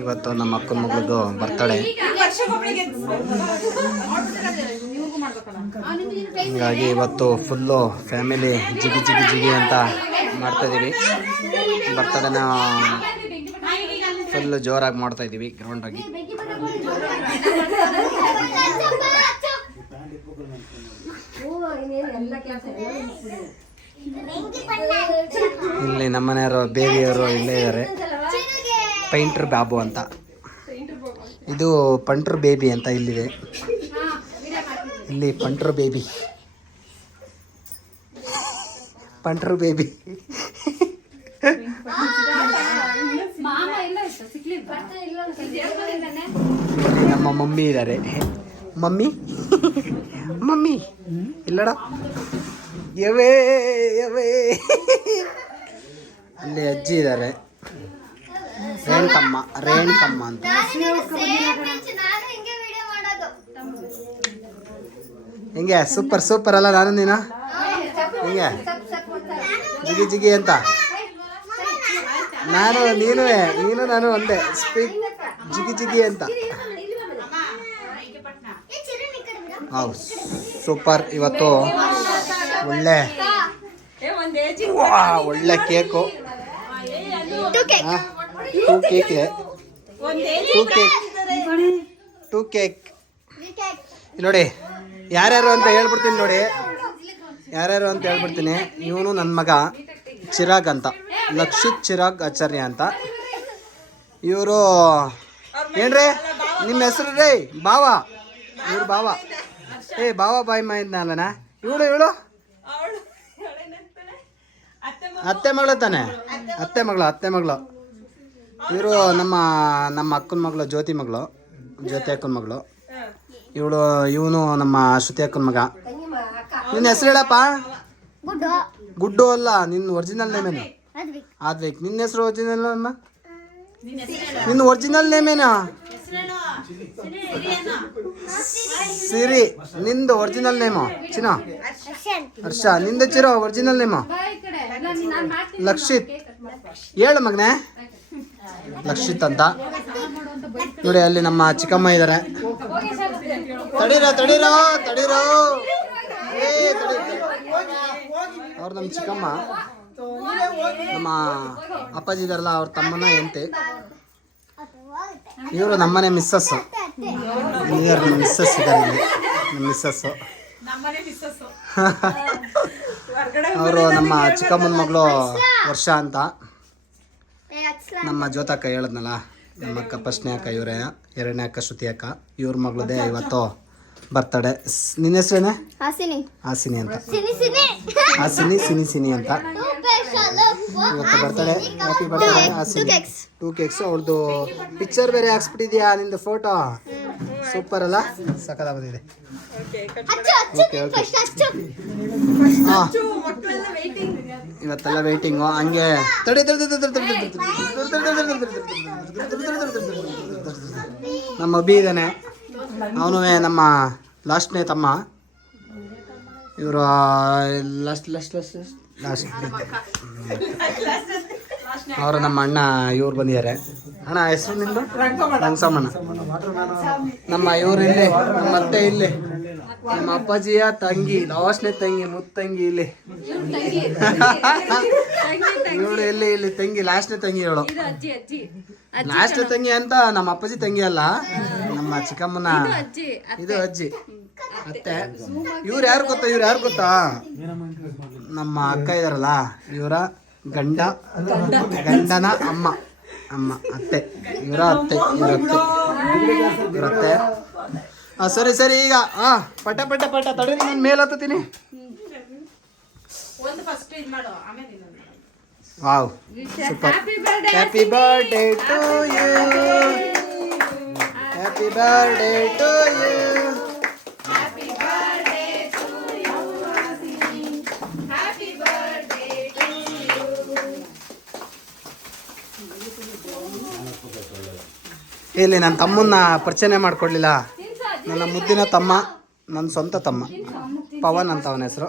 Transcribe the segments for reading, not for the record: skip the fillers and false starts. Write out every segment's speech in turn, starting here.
ಇವತ್ತು ನಮ್ಮ ಅಕ್ಕನ ಮಗಳದು ಬರ್ತಡೇ, ಹೀಗಾಗಿ ಇವತ್ತು ಫುಲ್ಲು ಫ್ಯಾಮಿಲಿ ಜಿಗಿ ಜಿಗಿ ಜಿಗಿ ಅಂತ ಮಾಡ್ತಾಯಿದ್ದೀವಿ. ಬರ್ತಡೇನ ಫುಲ್ಲು ಜೋರಾಗಿ ಮಾಡ್ತಾಯಿದ್ದೀವಿ, ಗ್ರೌಂಡಾಗಿ. ಇಲ್ಲಿ ನಮ್ಮನೆಯವರು ಬೇಬಿಯವರು ಇಲ್ಲೇ ಇದ್ದಾರೆ. ಪೈಂಟ್ರ್ ಬಾಬು ಅಂತ, ಇದು ಪಂಟ್ರ್ ಬೇಬಿ ಅಂತ ಇಲ್ಲಿದೆ. ಇಲ್ಲಿ ಪಂಟ್ರ್ ಬೇಬಿ, ಪಂಟ್ರ್ ಬೇಬಿ. ನಮ್ಮ ಮಮ್ಮಿ ಇದ್ದಾರೆ. ಮಮ್ಮಿ ಮಮ್ಮಿ ಇಲ್ಲಡ, ಯವೇ ಯವೇ. ಅಲ್ಲಿ ಅಜ್ಜಿ ಇದ್ದಾರೆ, ರೇಣುಕಮ್ಮ ಅಂತ. ಹೆಂಗೆ ಸೂಪರ್ ಸೂಪರ್ ಅಲ್ಲ ನಾನು ನೀನು? ಹೆಂಗೆ ಜಿಗಿ ಜಿಗಿ ಅಂತ ನಾನು ನೀನು ನಾನು ಒಂದೇ ಸ್ಪೀಕ್ ಜಿಗಿ ಜಿಗಿ ಅಂತ. ಹೌದು ಸೂಪರ್. ಇವತ್ತು ಒಳ್ಳೆ ಕೇಕು, ಟೂ ಕೇಕ್ ನೋಡಿ. ಯಾರ್ಯಾರು ಅಂತ ಹೇಳ್ಬಿಡ್ತೀನಿ ನೋಡಿ, ಯಾರ್ಯಾರು ಅಂತ ಹೇಳ್ಬಿಡ್ತೀನಿ. ಇವನು ನನ್ನ ಮಗ ಚಿರಾಗ್ ಅಂತ, ಲಕ್ಷಿತ್ ಚಿರಾಗ್ ಆಚಾರ್ಯ ಅಂತ. ಇವರು ಏನ್ರಿ ನಿಮ್ಮ ಹೆಸರು ರೀ? ಬಾವ, ಇವ್ರು ಬಾವ. ಬಾವ ಬಾಯಿ ಮಾಡಿದ್ನಲ್ಲನ ಇವಳು ಅತ್ತೆ ಮಗಳು ತಾನೆ? ಅತ್ತೆ ಮಗಳು. ಇವರು ನಮ್ಮ ಅಕ್ಕನ ಮಗಳು, ಜ್ಯೋತಿ ಅಕ್ಕನ ಮಗಳು. ಇವನು ನಮ್ಮ ಶ್ರುತಿ ಅಕ್ಕನ ಮಗ. ನಿನ್ನ ಹೆಸರು ಹೇಳಪ್ಪ? ಗುಡ್ಡು ಅಲ್ಲ, ನಿನ್ನ ಒರಿಜಿನಲ್ ನೇಮೇನು? ಆದ್ವಿಕ್. ನಿನ್ನ ಹೆಸರು ಒರಿಜಿನಲ್ ಅಮ್ಮ? ನಿನ್ನ ಒರಿಜಿನಲ್ ನೇಮೇನು? ಸಿರಿ. ನಿಂದು ಒರಿಜಿನಲ್ ನೇಮು ಚಿನ್ನ? ಹರ್ಷ. ನಿಂದು ಚಿರೋ ಒರಿಜಿನಲ್ ನೇಮು? ಲಕ್ಷಿತ್. ಹೇಳು ಮಗನೇ, ಲಕ್ಷಿತ್ ಅಂತ. ನೋಡಿ ಅಲ್ಲಿ ನಮ್ಮ ಚಿಕ್ಕಮ್ಮ ಇದ್ದಾರೆ. ತಡೀರೋ ಅವ್ರು ನಮ್ಮ ಚಿಕ್ಕಮ್ಮ. ನಮ್ಮ ಅಪ್ಪಾಜಿ ಇದಾರಲ್ಲ, ಅವ್ರ ತಮ್ಮನ ಎಂತೆ. ಇವರು ನಮ್ಮನೆ ಮಿಸ್ಸಸ್ಸು. ನಮ್ಮ ಮಿಸ್ಸಸ್ ಇದ್ದಾರೆ ಇಲ್ಲಿ, ನಮ್ಮ ಮಿಸ್ಸಸ್ಸು. ಅವರು ನಮ್ಮ ಚಿಕ್ಕಮ್ಮನ ಮಗಳು ವರ್ಷ ಅಂತ. ನಮ್ಮ ಜ್ಯೋತಕ್ಕ ಹೇಳಿದ್ನಲ್ಲ, ನಮ್ಮ ಅಕ್ಕ ಫಸ್ಟ್ನೇ ಅಕ್ಕ ಇವರೇ, ಎರಡನೇ ಅಕ್ಕ ಶ್ರುತಿ ಅಕ್ಕ. ಇವ್ರ ಮಗಳದೇ ಇವತ್ತು ಬರ್ತಡೇ. ನಿನ್ನ ಹೆಸರೇನೆ? ಹಾಸಿನಿ ಅಂತ. ಸಿನಿ ಅಂತ ಇವತ್ತು birthday. Happy birthday Hasini. 2 cakes. ಅವಳದು ಪಿಕ್ಚರ್ ಬೇರೆ ಹಾಕ್ಸ್ಬಿಟ್ಟಿದ್ಯಾ, ನಿಂದು ಫೋಟೋ ಸೂಪರ್ ಅಲ್ಲ? ಸಕಲ ಬಂದಿದೆ. ಹಾಂ, ಇವತ್ತೆಲ್ಲ ವೇಟಿಂಗು. ಹಂಗೆ ನಮ್ಮ ಅಬ್ಬಿ ಇದ್ದಾನೆ, ಅವನು ನಮ್ಮ ಲಾಸ್ಟ್ನೇ ತಮ್ಮ. ಇವರು ಲಾಸ್ಟ್ ಅವರು ನಮ್ಮ ಅಣ್ಣ. ಇವ್ರು ಬಂದಿದ್ದಾರೆ. ಅಣ್ಣ ಹೆಸರು ನಿಂದು? ರಂಗಸಮ್ಮಣ್ಣ. ನಮ್ಮ ಇವ್ರು ಇಲ್ಲಿ, ನಮ್ಮ ಅತ್ತೆ ಇಲ್ಲಿ, ನಮ್ಮ ಅಪ್ಪಾಜಿಯ ತಂಗಿ, ಲಾಸ್ಟ್ನೇ ತಂಗಿ, ಮುತ್ತಂಗಿ ಇಲ್ಲಿ. ಇವಳು ಇಲ್ಲಿ ತಂಗಿ, ಲಾಸ್ಟ್ನೇ ತಂಗಿ ಇವಳು. ಲಾಸ್ಟ್ನೇ ತಂಗಿ ಅಂತ ನಮ್ಮ ಅಪ್ಪಾಜಿ ತಂಗಿ ಅಲ್ಲ, ನಮ್ಮ ಚಿಕ್ಕಮ್ಮನ ಇದು ಅಜ್ಜಿ, ಅತ್ತೆ. ಇವ್ರು ಯಾರು ಗೊತ್ತಾ? ನಮ್ಮ ಅಕ್ಕ ಇದಾರಲ್ಲ, ಇವರ ಗಂಡನ ಅಮ್ಮ ಅತ್ತೆ. ಇವರ ಅತ್ತೆ. ಸರಿ ಈಗ ಪಟ ತಡಿ, ನಾನು ಮೇಲೆ ಹತ್ತೀನಿ. Wow super. Happy birthday to you, happy birthday to you. ಇಲ್ಲಿ ನನ್ನ ತಮ್ಮನ್ನ ಪರಿಚಯ ಮಾಡಿಕೊಡ್ಲಿಲ್ಲ. ನನ್ನ ಮುದ್ದಿನ ತಮ್ಮ, ನನ್ನ ಸ್ವಂತ ತಮ್ಮ, ಪವನ್ ಅಂತ ಅವನ ಹೆಸರು.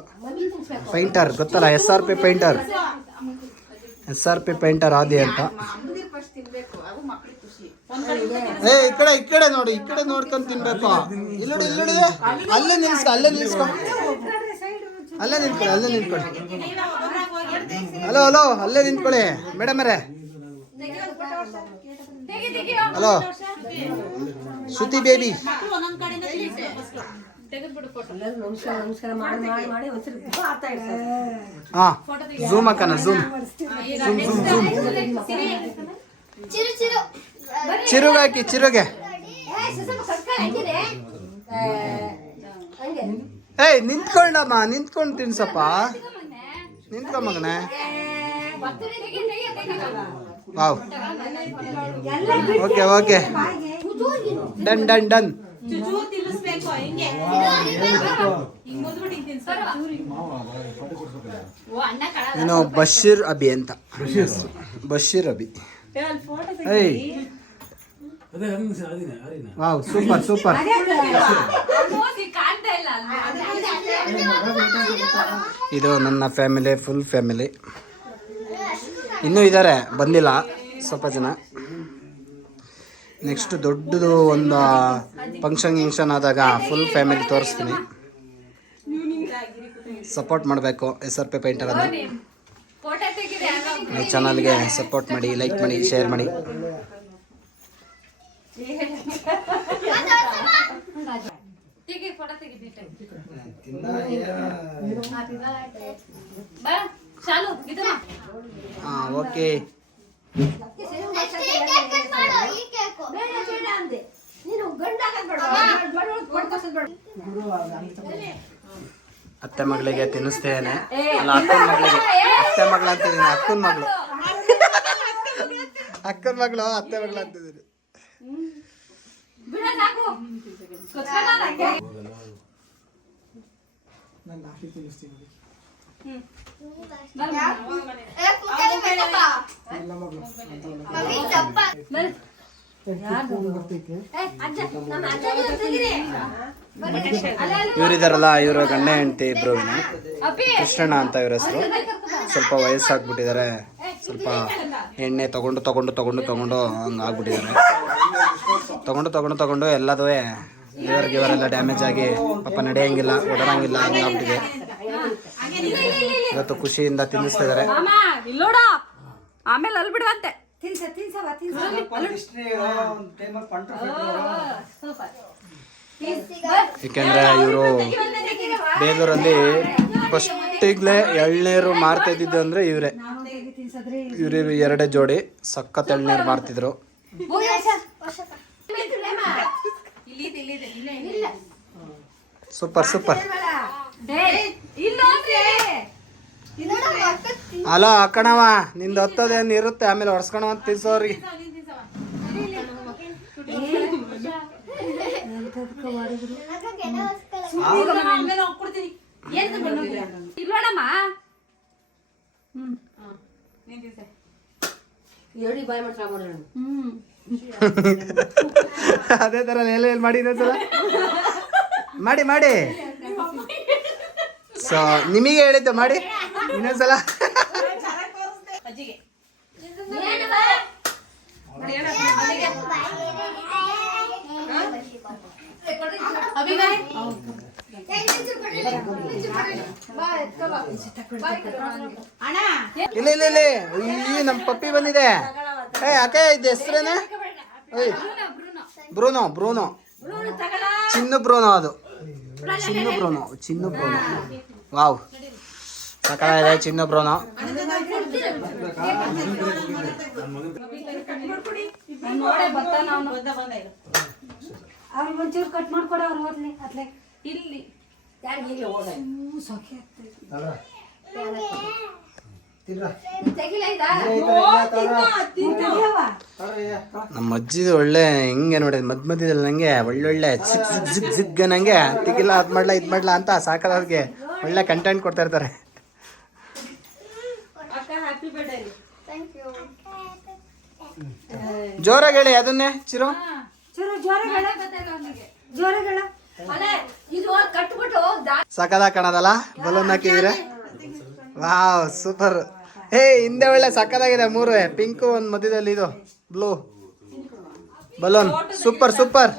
ಪೈಂಟರ್ ಗೊತ್ತಲ್ಲ, SRP ಪೈಂಟರ್, SRP ಪೈಂಟರ್ ಆದಿ ಅಂತ. ಈ ಕಡೆ ನೋಡಿ, ಈ ಕಡೆ ನೋಡ್ಕೊಂಡು ತಿನ್ಬೇಕು. ಇಲ್ಲೋಡಿ ಅಲ್ಲೇ ನಿಲ್ಸ್ಕೊ, ಅಲ್ಲೇ ನಿಂತ್ಕೊಳ್ಳಿ. ಹಲೋ ಅಲ್ಲೇ ನಿಂತ್ಕೊಳ್ಳಿ ಮೇಡಮ್ ಅವರೇ. ಹಲೋ ಶ್ರುತಿ ಬೇಬಿ. ಹಾ ಝೂಮ್ ಹಾಕೋಣ, ಝೂಮ್. ಚಿರುಗೆ ಹಾಕಿ, ಚಿರುಗೆ. ಏಯ್ ನಿಂತ್ಕೊಂಡಮ್ಮ, ನಿಂತ್ಕೊಂಡು ತಿನ್ಸಪ್ಪ. ನಿಂತ್ಕೊ ಮಗನೇ. Wow, okay done. ಇನ್ನು ಬಶೀರ್ ಅಬಿ ಅಂತ, ಬಶೀರ್ ಅಬಿ. ಏಯ್ ವಾವ್, ಸೂಪರ್. ಇದು ನನ್ನ ಫ್ಯಾಮಿಲಿ, ಫುಲ್ ಫ್ಯಾಮಿಲಿ. ಇನ್ನೂ ಇದ್ದಾರೆ, ಬಂದಿಲ್ಲ ಸ್ವಲ್ಪ ಜನ. ನೆಕ್ಸ್ಟ್ ದೊಡ್ಡದು ಒಂದು ಫಂಕ್ಷನ್ ಆದಾಗ ಫುಲ್ ಫ್ಯಾಮಿಲಿ ತೋರಿಸ್ತೀನಿ. ಸಪೋರ್ಟ್ ಮಾಡಬೇಕು SRP ಪೈಂಟರ್ ಅನ್ನು. ಈ ಚಾನಲ್ಗೆ ಸಪೋರ್ಟ್ ಮಾಡಿ, ಲೈಕ್ ಮಾಡಿ, ಶೇರ್ ಮಾಡಿ. ಓಕೆ. ಅತ್ತೆ ಮಗಳಿಗೆ ತಿನ್ನಿಸ್ತೇನೆ. ಅಲ್ಲ, ಅಕ್ಕನ ಮಗಳಿಗೆ. ಅತ್ತೆ ಮಗಳು ಅಂತಿದ್ದೀನಿ, ಅಕ್ಕನ ಮಗಳು. ಅಕ್ಕನ ಮಗಳು, ಅತ್ತೆ ಮಗಳು ಅಂತಿದ್ದೀನಿ. ಇವರಿದಾರಲ್ಲ, ಇವರು ಗಂಡ ಹೆಂಡತಿ ಇಬ್ರು. ಕೃಷ್ಣಣ್ಣ ಅಂತ ಇವ್ರ ಹೆಸರು. ಸ್ವಲ್ಪ ವಯಸ್ಸಾಗ್ಬಿಟ್ಟಿದ್ದಾರೆ, ಸ್ವಲ್ಪ ಎಣ್ಣೆ ತಗೊಂಡು ಹಂಗೆ ಆಗ್ಬಿಟ್ಟಿದ್ದಾರೆ. ತಗೊಂಡು ಎಲ್ಲದೂ ಇವರೆಲ್ಲ ಡ್ಯಾಮೇಜ್ ಆಗಿ ಪಾಪ ನಡೆಯಂಗಿಲ್ಲ, ಓಡಾಡಂಗಿಲ್ಲ, ಹಂಗೆ ಆಗ್ಬಿಟ್ಟಿದೆ. ಇವತ್ತು ಖುಷಿಯಿಂದ ತಿನ್ನಿಸ್ತಿದ್ದಾರೆ. ಆಮೇಲೆ ಅಲ್ಲಿ ಬಿಡುವಂತೆ. ಏಕೆಂದ್ರೆ ಇವರು ಬೇಲೂರಲ್ಲಿ ಫಸ್ಟಿಗ್ಲೇ ಎಳ್ನೀರು ಮಾರ್ತಾ ಇದ್ದಿದ್ದು ಅಂದ್ರೆ ಇವ್ರು 2 ಜೋಡಿ ಸಖತ್ ಎಳ್ನೀರು ಮಾರ್ತಿದ್ರು. ಸೂಪರ್. ಅಲೋ ಅಕ್ಕಣವ, ನಿಂದು ಹೊತ್ತದೇನು ಇರುತ್ತೆ, ಆಮೇಲೆ ಹೊಡ್ಸ್ಕೊಣ ಅಂತ ತಿನ್ಸೋರಿಗೆ. ಅದೇ ತರ ಎಲ್ಲ ಮಾಡಿ ಇನ್ನೊಂದ್ಸಲ ಮಾಡಿ. ಸೊ ನಿಮಗೆ ಹೇಳಿದ್ದು ಮಾಡಿ ಇನ್ನೊಂದ್ಸಲ. ಇಲ್ಲ ಈ ನಮ್ಮ ಪಪ್ಪಿ ಬಂದಿದೆ. ಅಕ್ಕ ಇದು ಹೆಸ್ರೇನೆ? ಬ್ರೂನೋ ಚಿನ್ನು ಬ್ರೂನೋ. ಅದು ಚಿನ್ನು ಬ್ರೂನೋ. ವಾವ್, ಸಕಲ ಚಿನ್ನು ಬ್ರೂನೋ. ಒಂಚೂರು ಕಟ್ ಮಾಡ್ಕೊಡ, ಅವ್ರು ಓದ್ಲಿ ಅತ್ಲೆ ಇಲ್ಲಿ. ನಮ್ಮ ಅಜ್ಜಿದು ಒಳ್ಳೆ ಹಿಂಗೆ ನೋಡಿ, ಮಧ್ಯದಲ್ಲಿ ನಂಗೆ ಒಳ್ಳೊಳ್ಳೆ ಜಿಗ್ ನಂಗೆ ತಿಗಿಲ್ಲ, ಅದ್ ಮಾಡ್ಲಾ ಇದ್ ಮಾಡ್ಲಾ ಅಂತ ಸಾಕದವ್ರಿಗೆ ಒಳ್ಳೆ ಕಂಟೆಂಟ್ ಕೊಡ್ತಾ ಇರ್ತಾರೆ. ಜೋರಾಗಿ ಹೇಳಿ ಅದನ್ನೇ. ಚಿರು ಸಾಕದ ಕಾಣದಲ್ಲ, ಬಲೂನ್ ಹಾಕಿದ್ರೆ. Wow super. ಹೇ ಹಿಂದೆ ಒಳ್ಳೆ ಸಕ್ಕತ್ತಾಗಿದೆ. ಮೂರು ಪಿಂಕ್, ಒಂದು ಮಧ್ಯದಲ್ಲಿ ಇದು ಬ್ಲೂ ಬಲೂನ್. Super super.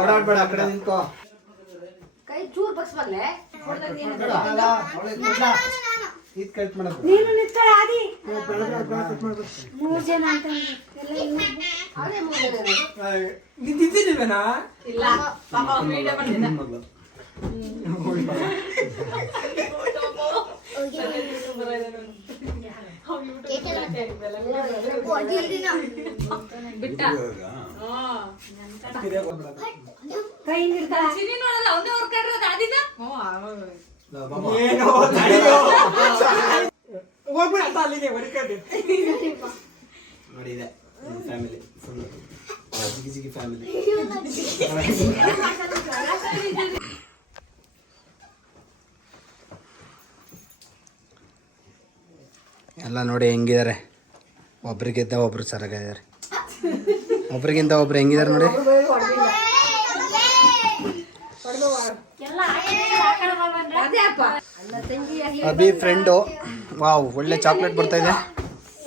ಓಡಾಡ್ಬೇಡ, ಆ ಕಡೆ ನಿಂತ್ಕೋ. ಕೈ ಚೂರ್ ಬಗ್ಸ್ಬಾರ್ಲೆ ಇದ್ ಕಟ್ ಮಾಡೋದು. ನೀನು ನಿಂತ್ಕೊಳ್ಳ ಆದಿ. 3 ಜನ ಅಂತ ಅವನೇ ಮೂರನೇ ಇಲ್ಲ ಪಾಪ ವಿಡಿಯೋ ಮಾಡ್ತಿದ್ದ. ಬಿಟ್ಟ ಕೈ ಹಿಡ್ಕೊಳ್ಳ. ಸಿನಿ ನೋಡಲ್ಲ ಒಂದೇ ಹೊರ್ಕೊಂಡಿರೋದು ಆದಿನ. ನೋಡಿ ಇದೆ ಫ್ಯಾಮಿಲಿ ಫುಲ್ ಜಿಗಿ ಫ್ಯಾಮಿಲಿ. ಎಲ್ಲ ನೋಡಿ ಹೆಂಗಿದ್ದಾರೆ. ಒಬ್ರಿಗಿಂತ ಒಬ್ರು ಸರಿಯಾಗಿದ್ದಾರೆ. ಒಬ್ರಿಗಿಂತ ಒಬ್ರು ಹೆಂಗಿದ್ದಾರೆ ನೋಡಿ. ಅಭಿ ಫ್ರೆಂಡು. ವಾವ್ ಒಳ್ಳೆ ಚಾಕ್ಲೇಟ್ ಬರ್ತಾ ಇದೆ.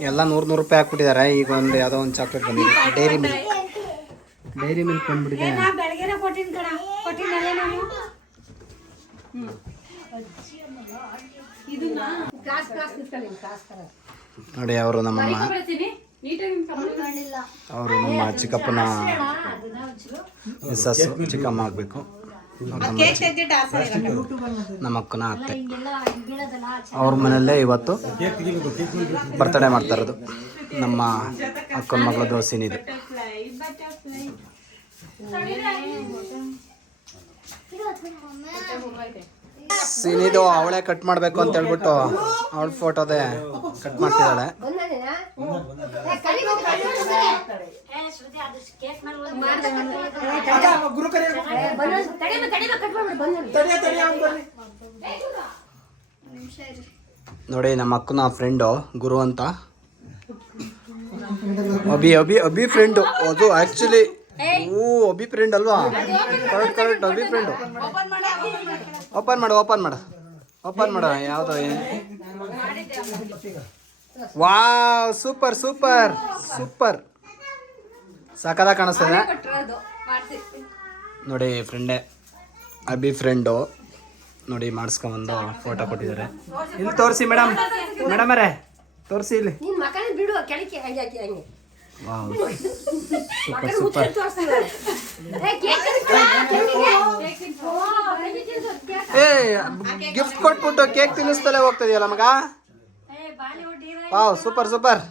ಎಲ್ಲ 100 ರೂಪಾಯಿ ಹಾಕ್ಬಿಟ್ಟಿದ್ದಾರೆ. ಈಗ ಒಂದು ಯಾವುದೋ ಒಂದು ಚಾಕ್ಲೇಟ್ ಬಂದಿದೆ. ಡೈರಿ ಮಿಲ್ಕ್ ಬಂದ್ಬಿಟ್ಟಿದೆ. ನಾ ಬೆಳಗ್ಗೆನೆ ಕೊಟ್ಟಿನ ಕಣ ಕೊಟ್ಟಿನಲ್ಲ ನಾನು. ಕ್ಲಾಸ್ ನಿಂತ್ಕೊಳ್ಳಿ ಕ್ಲಾಸ್ ತರ ನೋಡಿ ಅವರು ನಮ್ಮ ನೀಟಾಗಿ ಅವರು ನಮ್ಮ ಚಿಕ್ಕಪ್ಪನ ಮಿಸ್ಸಸ್ ಚಿಕ್ಕಮ್ಮ ಆಗಬೇಕು. ನಮ್ಮ ಅಕ್ಕನ ಅತ್ತೆ. ಅವ್ರ ಮನೆಯಲ್ಲೇ ಇವತ್ತು ಬರ್ತಡೇ ಮಾಡ್ತಾ ಇರೋದು. ನಮ್ಮ ಅಕ್ಕನ ಮಗಳದ್ದು ಸೀನಿದು. ಸೀನಿದು ಅವಳೇ ಕಟ್ ಮಾಡಬೇಕು ಅಂತ ಹೇಳ್ಬಿಟ್ಟು ಅವಳ ಫೋಟೋದೇ ಕಟ್ ಮಾಡ್ತಿದ್ದಾಳೆ. ನೋಡಿ ನಮ್ಮ ಅಕ್ಕನ ಫ್ರೆಂಡು ಗುರು ಅಂತ. ಅಭಿ ಫ್ರೆಂಡು ಅದು ಆಕ್ಚುಲಿ. ಅಭಿ ಫ್ರೆಂಡ್ ಅಲ್ವಾ? Correct Abhi friend. ಓಪನ್ ಮಾಡು ಯಾವ್ದು. ವಾವ್ ಸೂಪರ್ ಸೂಪರ್ ಸೂಪರ್ ಸಾಕಾದಾಗ ಕಾಣಿಸ್ತದೆ ನೋಡಿ. ಫ್ರೆಂಡೇ ಅಭಿ ಫ್ರೆಂಡು ನೋಡಿ ಮಾಡಿಸ್ಕೊಂಬಂದು ಫೋಟೋ ಕೊಟ್ಟಿದ್ದಾರೆ. ಇಲ್ಲಿ ತೋರಿಸಿ ಮೇಡಮ್ ಅವರೇ ತೋರಿಸಿ ಇಲ್ಲಿ. ನಿನ್ ಮಕ್ಕಳನ್ನ ಬಿಡು ಕೆಳಕ್ಕೆ ಹಂಗೆ ಹಾಕಿ ಹಂಗೆ ವಾವ್ ಸೂಪರ್ ಸೂಪರ್. ಏ ಗಿಫ್ಟ್ ಕೊಟ್ಬಿಟ್ಟು ಕೇಕ್ ತಿನ್ನಿಸ್ತಲೇ ಹೋಗ್ತದೆಯಲ್ಲ ಮಗ. Wow super super.